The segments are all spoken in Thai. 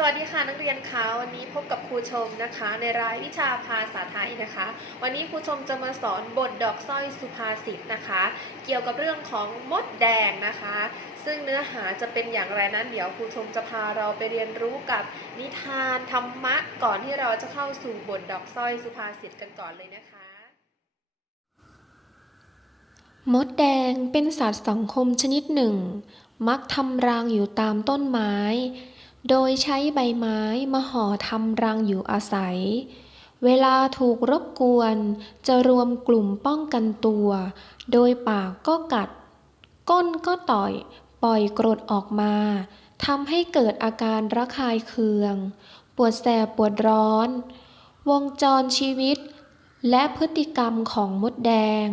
สวัสดีค่ะนักเรียนคะวันนี้พบกับครูชมนะคะ ในรายวิชาภาษาไทยนะคะ วันนี้ครูชมจะมาสอนบทดอกสร้อยสุภาษิตนะคะ เกี่ยวกับเรื่องของมดแดงนะคะ ซึ่งเนื้อหาจะเป็นอย่างไรนั้น เดี๋ยวครูชมจะพาเราไปเรียนรู้กับนิทานธรรมะก่อนที่เราจะเข้าสู่บทดอกสร้อยสุภาษิตกันก่อนเลยนะคะ มดแดงเป็นสัตว์สังคมชนิดหนึ่ง มักทำรังอยู่ตามต้นไม้ โดยใช้ใบไม้มาห่อทำรังอยู่อาศัย เวลาถูกรบกวน จะรวมกลุ่มป้องกันตัว โดยปากก็กัด ก้นก็ต่อย ปล่อยกรดออกมาทำให้เกิดอาการระคายเคือง ปวดแสบปวดร้อน วงจรชีวิต และพฤติกรรมของมดแดง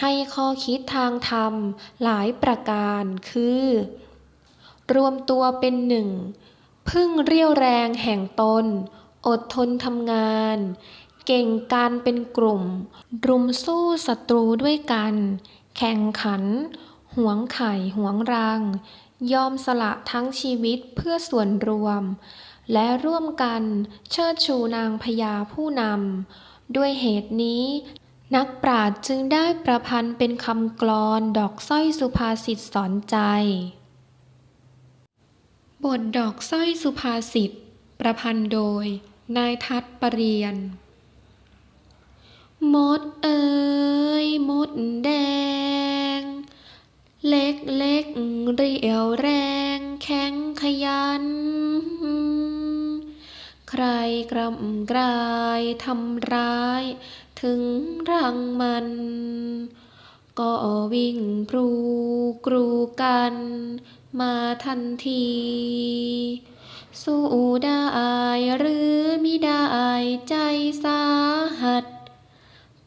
ให้ข้อคิดทางธรรมหลายประการคือ รวมตัวเป็นหนึ่ง พึ่งเรี่ยวแรงแห่งตน อดทนทำงาน เก่งการเป็นกลุ่ม รุมสู้ศัตรูด้วยกัน แข่งขัน หวงไข่หวงรัง ยอมสละทั้งชีวิตเพื่อส่วนรวม และร่วมกันเชิดชูนางพญาผู้นำ ด้วยเหตุนี้ นักปราชญ์จึงได้ประพันธ์เป็นคำกลอนดอกสร้อยสุภาษิตสอนใจ บทดอกสร้อยสุภาษิต ประพันธ์โดย นายทัศน์ปรเรียน มดเอ่ยมดแดง เล็กเล็กเรียวแรง แข็งขยัน ใครกรำกรายทำร้าย ถึงรังมัน ก็วิ่งพรูกรูกัน มาทันที สู้ได้หรือมิได้ใจสาหัส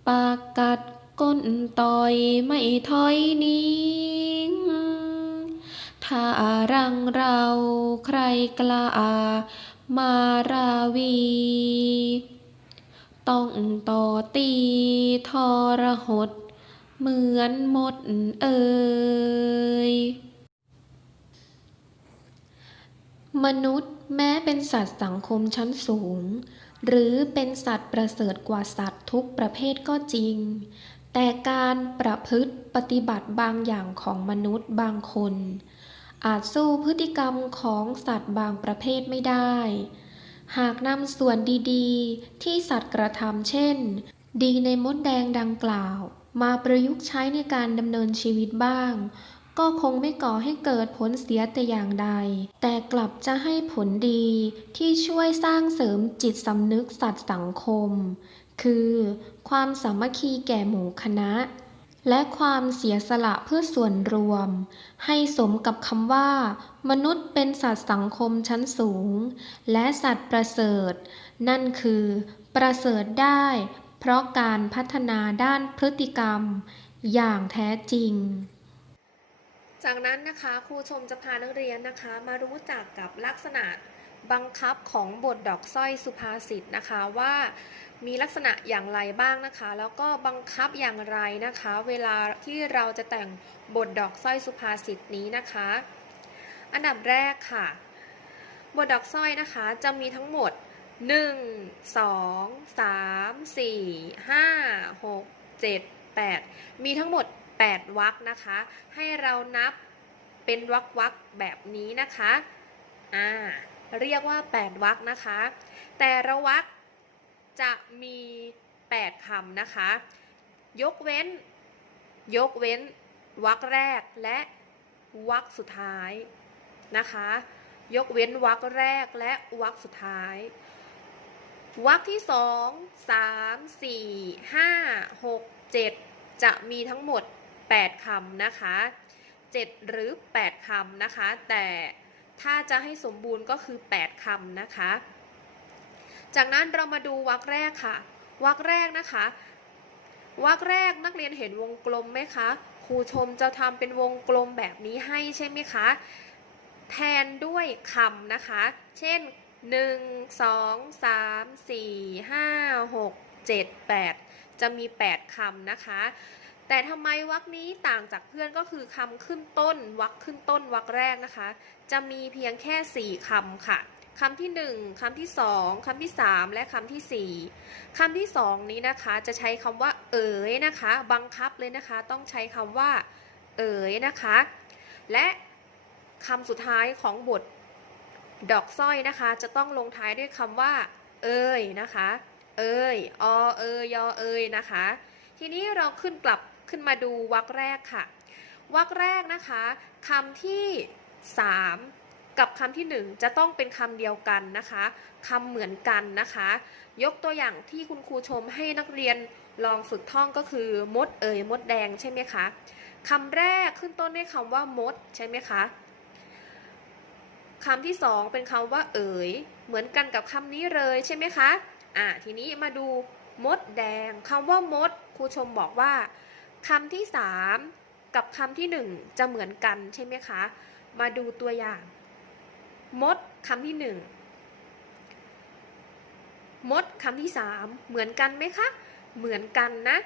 ปากกัดก้นต่อยไม่ถอยหนิ่ง ถ้ารังเราใครกล้ามาราวี ต้องต่อตีทรหด เหมือนหมดเอ่ย มนุษย์แม้เป็นสัตว์สังคมชั้นสูง หรือเป็นสัตว์ประเสริฐกว่าสัตว์ทุกประเภทก็จริง แต่การประพฤติปฏิบัติบางอย่างของมนุษย์บางคน อาจสู้พฤติกรรมของสัตว์บางประเภทไม่ได้ หากนำส่วนดีๆ ที่สัตว์กระทำเช่น ดีในมดแดงดังกล่าว มาประยุกต์ใช้ในการดำเนินชีวิตบ้าง ก็คงไม่ก่อให้เกิดผลเสียแต่อย่างใด แต่กลับจะให้ผลดีที่ช่วยสร้างเสริมจิตสำนึกสัตว์สังคม คือความสามัคคีแก่หมู่คณะ และความเสียสละเพื่อส่วนรวม ให้สมกับคำว่า มนุษย์เป็นสัตว์สังคมชั้นสูง และสัตว์ประเสริฐ นั่นคือ ประเสริฐได้ เพราะการพัฒนาด้านพฤติกรรม อย่างแท้จริง จากนั้นนะคะครูชมจะพานักเรียนนะคะมารู้จักกับลักษณะบังคับของบทดอกสร้อยสุภาษิตนะคะว่ามีลักษณะอย่างไรบ้างนะคะ แล้วก็บังคับอย่างไรนะคะ เวลาที่เราจะแต่งบทดอกสร้อยสุภาษิตนี้นะคะ อันดับแรกค่ะ บทดอกสร้อยนะคะจะมีทั้งหมด 1 2 3 4 5 6 7 8 มีทั้งหมด 8วรรคนะคะ ให้เรานับเป็นวรรควรรคแบบนี้นะคะอ่าเรียกว่า 8วรรคนะคะ แต่ละวรรคจะมี 8คำนะคะ ยกเว้น ยกเว้นวรรคแรกและวรรคสุดท้ายนะคะ ยกเว้นวรรคแรกและวรรคสุดท้ายวรรคที่สองสามสี่ห้าหกเจ็ดจะมีทั้งหมด 8คำนะคะ 7 หรือ 8คำนะคะ แต่ถ้าจะให้สมบูรณ์ก็คือ 8คำนะคะ จากนั้นเรามาดูวรรคแรกค่ะวรรคแรกนะคะวรรคแรกนักเรียนเห็นวงกลมไหมคะครูชมจะทำเป็นวงกลมแบบนี้ให้ใช่ไหมคะ แทนด้วยคำนะคะ เช่น 1 2 3 4 5 6 7 8 จะมี 8คำนะคะ แต่ทำไมวรรคนี้ต่างจากเพื่อนก็คือคำขึ้นต้นวรรคขึ้นต้นวรรคแรกนะคะ จะมีเพียงแค่ 4คำค่ะคำที่หนึ่งคำที่สองคำที่สามและคำที่สี่คำที่สองนี้นะคะจะใช้คำว่า เอ๋ยนะคะ บังคับเลยนะคะ ต้องใช้คำว่า เอ๋ยนะคะ และคำสุดท้ายของบทดอกสร้อยนะคะ จะต้องลงท้ายด้วยคำว่า เอ่ยนะคะ เอ่ยอเอยยอเอยนะคะ ทีนี้เราขึ้นกลับ ขึ้นมาดูวรรคแรกค่ะวรรคแรกนะคะคำที่ 3 กับคำที่ 1 จะต้องเป็นคำเดียวกันนะคะคำเหมือนกันนะคะ ยกตัวอย่างที่คุณครูชมให้นักเรียนลองฝึกท่องก็คือมดเอ่ยมดแดงใช่ไหมคะคำแรกขึ้นต้นด้วยคำว่ามดใช่ไหมคะคำที่สองเป็นคำว่าเอ๋ย เหมือนกันกับคำนี้เลยใช่ไหมคะอ่าทีนี้มาดูมดแดงคำว่ามดครูชมบอกว่า คำที่สามกับคำที่หนึ่งจะเหมือนกันใช่ไหมคะ มาดูตัวอย่าง มดคำที่หนึ่งมดคำที่สามเหมือนกันไหมคะ เหมือนกันนะ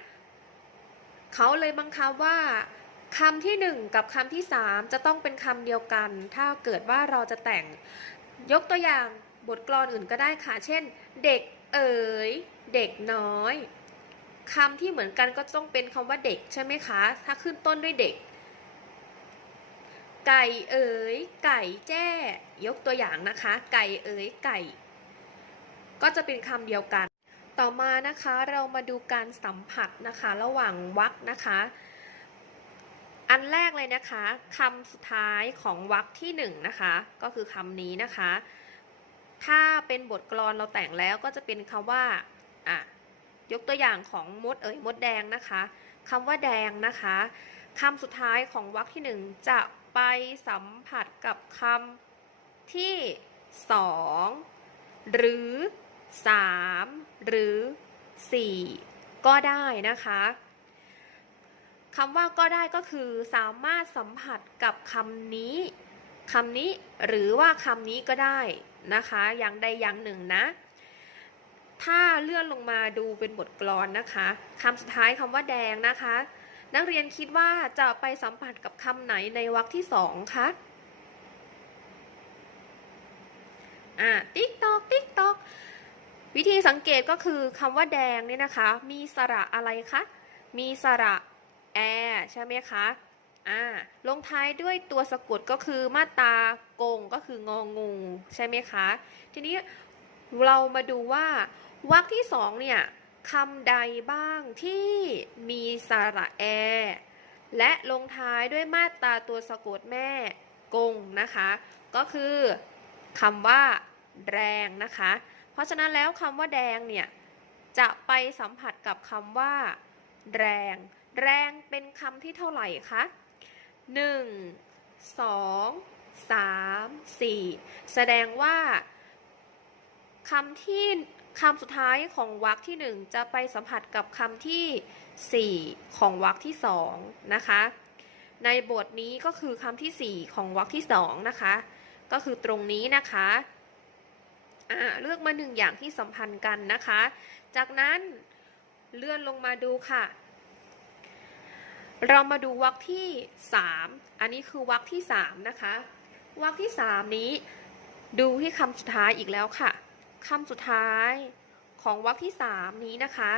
เขาเลยบังคับว่าคำที่หนึ่งกับคำที่สามจะต้องเป็นคำเดียวกัน ถ้าเกิดว่าเราจะแต่งยกตัวอย่างบทกลอนอื่นก็ได้ค่ะ เช่น เด็กเอ๋ย เด็กน้อย คำที่เหมือนกันก็ต้องเป็นคำว่าเด็กใช่ไหมคะ ถ้าขึ้นต้นด้วยเด็ก ไก่เอ๋ยไก่แจ้ ยกตัวอย่างนะคะ ไก่เอ๋ยไก่ ก็จะเป็นคำเดียวกัน ต่อมานะคะเรามาดูการสัมผัสนะคะ ระหว่างวรรคนะคะ อันแรกเลยนะคะคำสุดท้ายของวรรคที่หนึ่งนะคะ ก็คือคำนี้นะคะ ถ้าเป็นบทกลอนเราแต่งแล้วก็จะเป็นคำว่าอะ ยกตัวอย่างของมดเอ๋ยมดแดงนะคะคำว่าแดงนะคะคำสุดท้ายของวรรคที่หนึ่งจะไปสัมผัสกับคำที่สองหรือสามหรือสี่ก็ได้นะคะคำว่าก็ได้ก็คือสามารถสัมผัสกับคำนี้คำนี้หรือว่าคำนี้ก็ได้นะคะ อย่างใดอย่างหนึ่งนะ ถ้าเลื่อนลงมาดูเป็นบทกลอนนะคะคำสุดท้ายคำว่าแดงนะคะ นักเรียนคิดว่าจะไปสัมผัสกับคำไหนในวรรคที่สองคะอ่าติ๊กตอกติ๊กตอกวิธีสังเกตก็คือคำว่าแดงเนี่ยนะคะ มีสระอะไรคะ มีสระแอใช่ไหมคะอ่าลงท้ายด้วยตัวสะกดก็คือมาตากงก็คืององู ใช่ไหมคะ ทีนี้เรามาดูว่า วรรคที่สองเนี่ยคำใดบ้างที่มีสระแอ และลงท้ายด้วยมาตราตัวสะกดแม่กงนะคะ ก็คือคำว่าแรงนะคะ เพราะฉะนั้นแล้วคำว่าแดงเนี่ยจะไปสัมผัสกับคำว่า แรง แรงเป็นคำที่เท่าไหร่คะหนึ่งสองสามสี่แสดงว่าคำที่ คำสุดท้ายของวรรคที่หนึ่งจะไปสัมผัสกับคำที่สี่ของวรรคที่สองนะคะ ในบทนี้ก็คือคำที่สี่ของวรรคที่สองนะคะ ก็คือตรงนี้นะคะเลือกมาหนึ่งอย่างที่สัมพันธ์กันนะคะ จากนั้นเลื่อนลงมาดูค่ะ เรามาดูวรรคที่ 3 อันนี้คือวรรคที่ 3 นะคะวรรคที่ 3 นี้ดูที่คำสุดท้ายอีกแล้วค่ะ คำสุดท้ายของวรรคที่3นี้นะคะ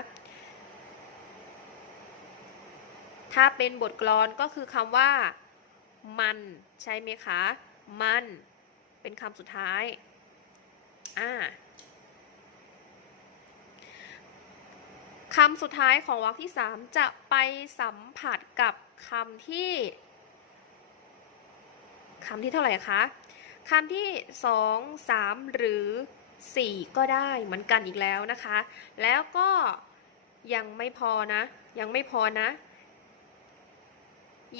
ถ้าเป็นบทกลอนก็คือคำว่า มันใช่ไหมคะ มัน เป็นคำสุดท้ายอ่าคำสุดท้ายของวรรคที่3จะไปสัมผัสกับคำที่คำที่เท่าไหร่คะคำที่2 3หรือ 4 ก็ได้เหมือนกันอีกแล้วนะคะ แล้วก็ยังไม่พอนะ ยังไม่พอนะ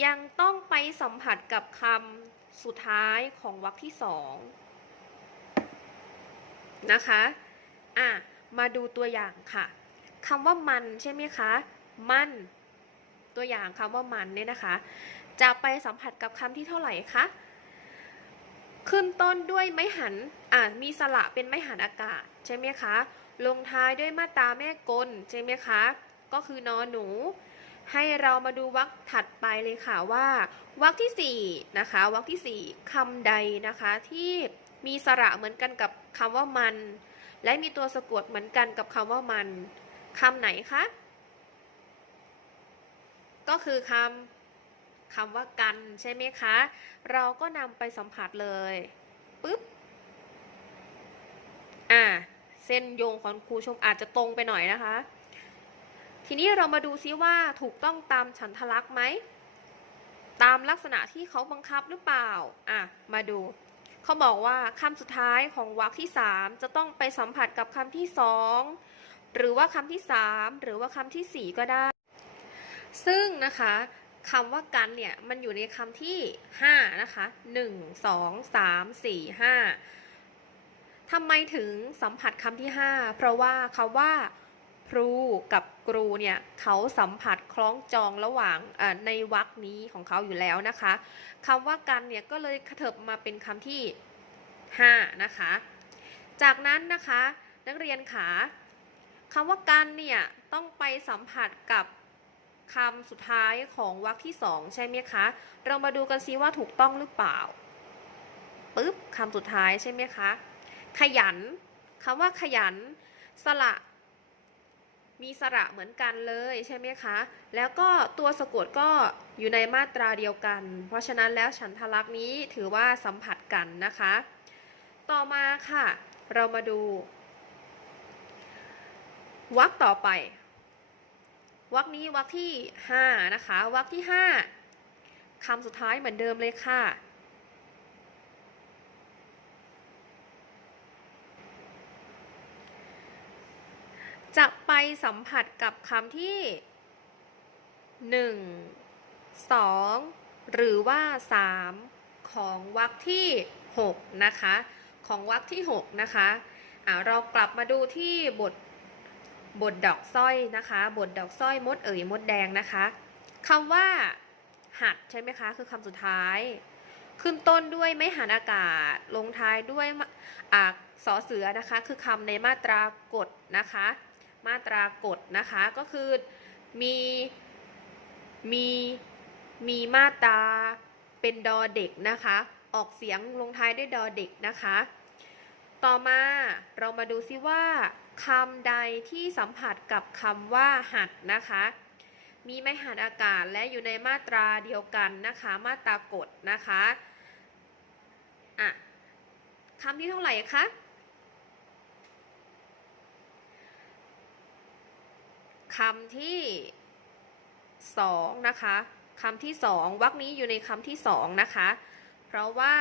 ยังต้องไปสัมผัสกับคำสุดท้ายของวรรคที่2นะคะอะมาดูตัวอย่างค่ะคำว่ามันใช่ไหมคะ มันตัวอย่างคำว่ามันเนี่ยนะคะ จะไปสัมผัสกับคำที่เท่าไหร่คะ ขึ้นต้นด้วยไม้หัน อ่ามีสระเป็นไม้หันอากาศใช่ไหมคะ ลงท้ายด้วยมาตาแม่กลใช่ไหมคะ ก็คือนอนหนู ให้เรามาดูวรรคถัดไปเลยค่ะว่าวรรคที่4นะคะวรรคที่4คำใดนะคะที่มีสระเหมือนกันกับคำว่ามัน และมีตัวสะกดเหมือนกันกับคำว่ามันคำไหนคะ ก็คือคำ คำว่ากันใช่ไหมคะ เราก็นำไปสัมผัสเลยปึ๊บอ่าเส้นโยงของครูชมอาจจะตรงไปหน่อยนะคะ ทีนี้เรามาดูซิว่าถูกต้องตามฉันทลักษณ์ไหมตามลักษณะที่เขาบังคับหรือเปล่า อะ มาดู เขาบอกว่าคำสุดท้ายของวรรคที่ 3 จะต้องไปสัมผัสกับคำที่ 2 หรือว่าคำที่ 3 หรือว่าคำทีสี่4 ก็ได้ ซึ่งนะคะ คำว่ากันเนี่ยมันอยู่ในคำที่ 5 นะคะ1 2 3 4 5ทำไมถึงสัมผัสคำที่ 5 เพราะว่าคำว่าพรูกับกรูเนี่ยเขาสัมผัสคล้องจองระหว่างในวรรคนี้ของเขาอยู่แล้วนะคะคำว่ากันเนี่ยก็เลยเถิบมาเป็นคำที่ 5 นะคะ จากนั้นนะคะนักเรียนขาคำว่ากันเนี่ยต้องไปสัมผัสกับ คำสุดท้ายของวรรคที่2ใช่ไหมคะ เรามาดูกันซิว่าถูกต้องหรือเปล่าปึ๊บคำสุดท้ายใช่ไหมคะ ขยันคำว่าขยันสระมีสระเหมือนกันเลยใช่ไหมคะ แล้วก็ตัวสะกดก็อยู่ในมาตราเดียวกัน เพราะฉะนั้นแล้วฉันทลักษณ์นี้ถือว่าสัมผัสกันนะคะ ต่อมาค่ะ เรามาดูวรรคต่อไป วรรคนี้วรรคที่ 5 นะคะวรรคที่ 5คำสุดท้ายเหมือนเดิมเลยค่ะ จะไปสัมผัสกับคำที่ 1 2 หรือว่า 3 ของวรรคที่ 6 นะคะ ของวรรคที่ 6 นะคะอ่าเรากลับมาดูที่บท บทดอกสร้อยนะคะ บทดอกสร้อยมดเอ๋ยมดแดงนะคะคำว่า หัดใช่ไหมคะ คือคำสุดท้าย ขึ้นต้นด้วยไม่หันอากาศ ลงท้ายด้วยอ่าสอเสือนะคะ คือคำในมาตรากฎนะคะ มาตรากฎนะคะ ก็คือมีมีมีมาตราเป็นดอเด็กนะคะ ออกเสียงลงท้ายด้วยดอเด็กนะคะ ต่อมาเรามาดูซิว่า คำใดที่สัมผัสกับคำว่าหัดนะคะ มีไม่หัดอากาศและอยู่ในมาตราเดียวกันนะคะ มาตรากฎนะคะอะคำที่เท่าไหร่คะคำที่สองนะคะคำที่สองวรรคนี้อยู่ในคำที่สองนะคะ เพราะว่า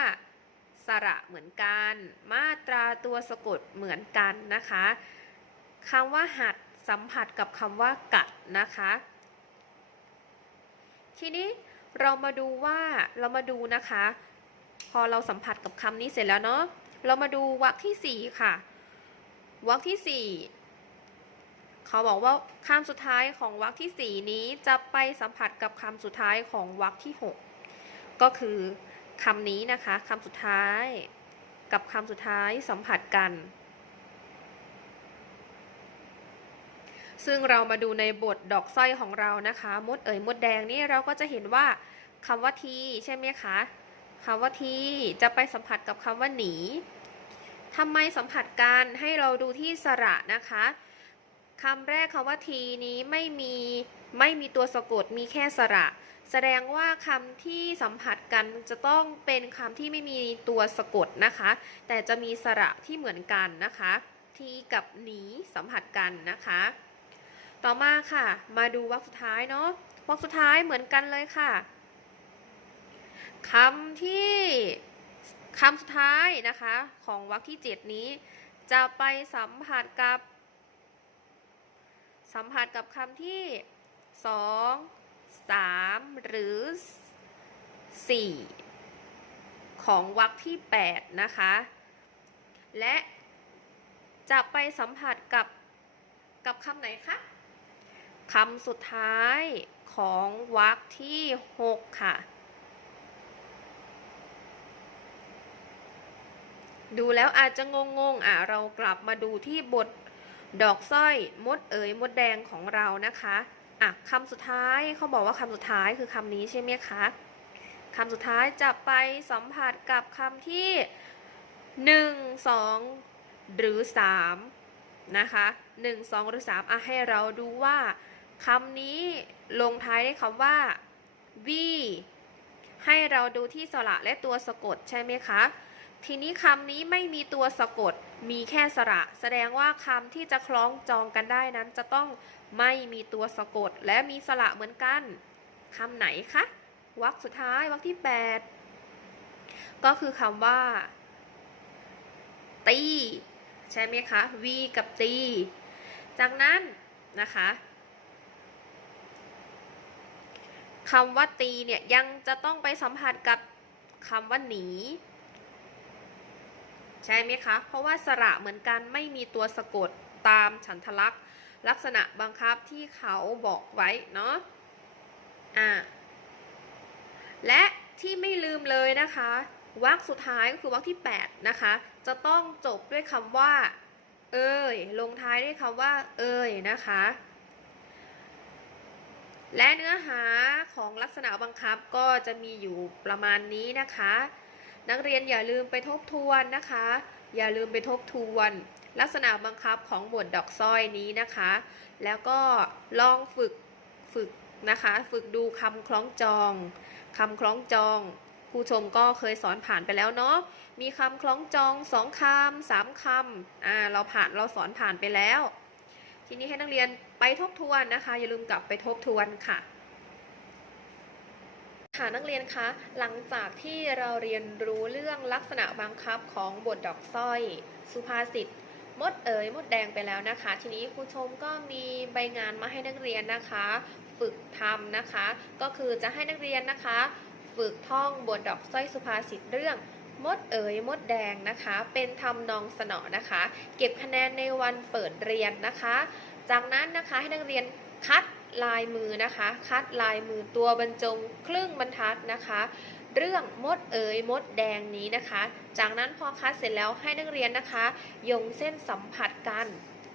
สระเหมือนกัน มาตราตัวสะกดเหมือนกันนะคะ คำว่าหัดสัมผัสกับคำว่ากัดนะคะ ทีนี้เรามาดูว่าเรามาดูนะคะ พอเราสัมผัสกับคำนี้เสร็จแล้วเนาะเรามาดูวรรคที่สี่ค่ะวรรคที่สี่เขาบอกว่าคำสุดท้ายของวรรคที่4นี้จะไปสัมผัสกับคำสุดท้ายของวรรคที่6ก็คือคำนี้นะคะคำสุดท้าย กับคำสุดท้ายสัมผัสกัน ซึ่งเรามาดูในบทดอกสร้อยของเรานะคะ มดเอ๋ยมดแดงนี่เราก็จะเห็นว่าคำว่าทีใช่ไหมคะคำว่าทีจะไปสัมผัสกับคำว่าหนีทำไมสัมผัสกันให้เราดูที่สระนะคะคำแรกคำว่าทีนี้ไม่มีไม่มีตัวสะกดมีแค่สระ แสดงว่าคำที่สัมผัสกันจะต้องเป็นคำที่ไม่มีตัวสะกดนะคะ แต่จะมีสระที่เหมือนกันนะคะ ทีกับหนีสัมผัสกันนะคะ ต่อมาค่ะ มาดูวรรคสุดท้ายเนาะวรรคสุดท้ายเหมือนกันเลยค่ะคำที่คำสุดท้ายนะคะ ของวรรคที่ 7 นี้ จะไปสัมผัสกับ สัมผัสกับคำที่ 2 3 หรือ 4 ของวรรคที่ 8 นะคะ และจะไปสัมผัสกับกับคำไหนคะ คำสุดท้ายของวรรคที่ 6 ค่ะ ดูแล้วอาจจะงงงๆอะ เรากลับมาดูที่บทดอกสร้อยมดเอ๋ยมดแดงของเรานะคะอะคำสุดท้ายเขาบอกว่าคำสุดท้ายคือคำนี้ใช่ไหมคะคำสุดท้ายจะไปสัมผัสกับคำที่ 1 2 หรือ 3 นะคะ 1 2 หรือ 3อะให้เราดูว่า คำนี้ลงท้ายด้วยคำว่า v ให้เราดูที่สระและตัวสะกดใช่ไหมคะ ทีนี้คำนี้ไม่มีตัวสะกด มีแค่สระ แสดงว่าคำที่จะคล้องจองกันได้นั้น จะต้องไม่มีตัวสะกด และมีสระเหมือนกันคำไหนคะวรรคสุดท้ายวรรคที่ 8 ก็คือคำว่า ตี ใช่ไหมคะ v กับตี จากนั้นนะคะ คำว่าตีเนี่ยยังจะต้องไปสัมผัสกับคำว่าหนี ใช่ไหมคะ เพราะว่าสระเหมือนกันไม่มีตัวสะกดตามฉันทลักษณ์ ลักษณะบังคับที่เขาบอกไว้เนาะอ่าและที่ไม่ลืมเลยนะคะวรรคสุดท้ายก็คือวรรคที่ 8 นะคะ จะต้องจบด้วยคำว่า เอ่ยลงท้ายด้วยคำว่า เอ่ยนะคะ และเนื้อหาของลักษณะบังคับก็จะมีอยู่ประมาณนี้นะคะ นักเรียนอย่าลืมไปทบทวนนะคะ อย่าลืมไปทบทวน ลักษณะบังคับของบทดอกสร้อยนี้นะคะ แล้วก็ลองฝึกฝึกนะคะ ฝึกดูคำคล้องจองคำคล้องจองครูชมก็เคยสอนผ่านไปแล้วเนาะมีคำคล้องจองสองคำสามคำอ่าเราผ่านเราสอนผ่านไปแล้ว ทีนี้ให้นักเรียนไปทบทวนนะคะ อย่าลืมกลับไปทบทวนค่ะค่ะนักเรียนคะ หลังจากที่เราเรียนรู้เรื่องลักษณะบังคับของบทดอกสร้อย สุภาษิตมดเอ๋ยมดแดงไปแล้วนะคะ ทีนี้ครูชมก็มีใบงานมาให้นักเรียนนะคะ ฝึกทำนะคะ ก็คือจะให้นักเรียนนะคะ ฝึกท่องบทดอกสร้อยสุภาษิตเรื่อง มดเอ๋ยมดแดงนะคะ เป็นทำนองสนอนะคะ เก็บคะแนนในวันเปิดเรียนนะคะ จากนั้นนะคะให้นักเรียนคัดลายมือนะคะ คัดลายมือตัวบรรจงครึ่งบรรทัดนะคะ เรื่องมดเอ๋ยมดแดงนี้นะคะ จากนั้นพอคัดเสร็จแล้วให้นักเรียนนะคะยงเส้นสัมผัสกัน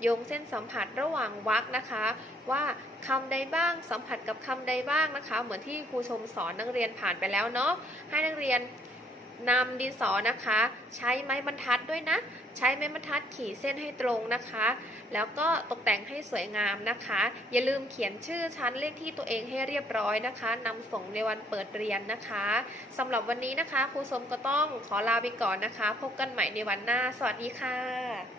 โยงเส้นสัมผัสระหว่างวรรคนะคะ ว่าคำใดบ้างสัมผัสกับคำใดบ้างนะคะ เหมือนที่ครูชมสอนนักเรียนผ่านไปแล้วเนาะให้นักเรียน นำดินสอนะคะ ใช้ไม้บรรทัดด้วยนะ ใช้ไม้บรรทัดขีดเส้นให้ตรงนะคะ แล้วก็ตกแต่งให้สวยงามนะคะ อย่าลืมเขียนชื่อชั้นเลขที่ตัวเองให้เรียบร้อยนะคะนำส่งในวันเปิดเรียนนะคะสำหรับวันนี้นะคะครูสมก็ต้องขอลาไปก่อนนะคะ พบกันใหม่ในวันหน้า สวัสดีค่ะ